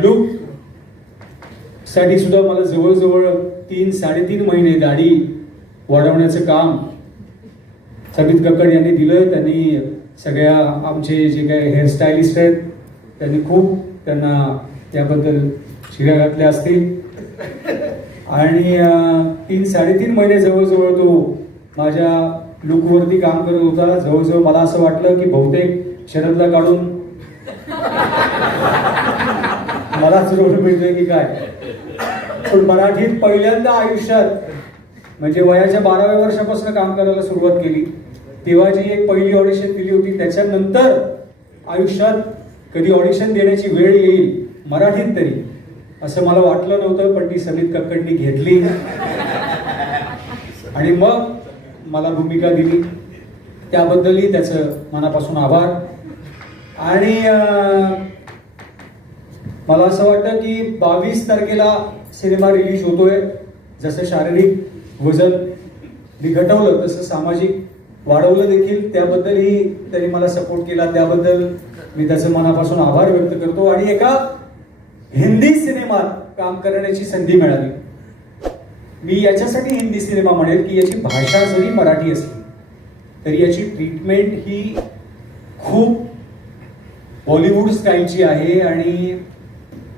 लुकसाठी सुद्धा मला जवळजवळ तीन साडेतीन महिने दाढी वाढवण्याचं काम समित कक्कड यांनी दिलं. त्यांनी सगळ्या आमचे जे काही हेअरस्टायलिस्ट आहेत त्यांनी खूप त्यांना त्याबद्दल शिव्या घातल्या असतील. आणि तीन साडेतीन महिने जवळजवळ तो माझ्या लुकवरती काम करत होता. जवळजवळ मला असं वाटलं की बहुतेक शरदला काढून मलाच रोल मिळतोय की काय? पण मराठीत पहिल्यांदा आयुष्यात म्हणजे वयाच्या बाराव्या वर्षापासून काम करायला सुरुवात केली. तेव्हा जी एक पहिली ऑडिशन दिली होती त्याच्यानंतर आयुष्यात कधी ऑडिशन देण्याची वेळ येईल मराठीत तरी असं मला वाटलं नव्हतं पण ती समित कक्कडनी घेतली. आणि मग मला भूमिका दिली. त्याबद्दलही त्याचं मनापासून आभार. आणि मला असं वाटतं की बावीस तारखेला सिनेमा रिलीज होतोय. जसं शारीरिक वजन मी घटवलं तसं सामाजिक वाढवलं देखील. त्याबद्दलही त्यांनी मला सपोर्ट केला. त्याबद्दल मी त्याचं मनापासून आभार व्यक्त करतो. आणि एका हिंदी सिनेमात काम करण्याची संधी मिळाली. मी याच्यासाठी हिंदी सिनेमा म्हणेल की याची भाषा जरी मराठी असली तरी याची ट्रीटमेंट ही खूप बॉलिवूड स्टाईलची आहे. आणि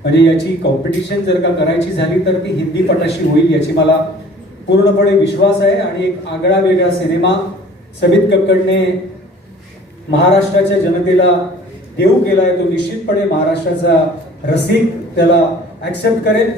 म्हणजे याची कॉम्पिटिशन जर का करायची झाली तर ती हिंदी पटाशी होईल याची मला पूर्णपणे विश्वास आहे. आणि एक आगळा वेगळा सिनेमा समित कक्कडने महाराष्ट्राच्या जनतेला देऊ केलाय तो निश्चितपणे महाराष्ट्राचा रसिक त्याला ॲक्सेप्ट करेल.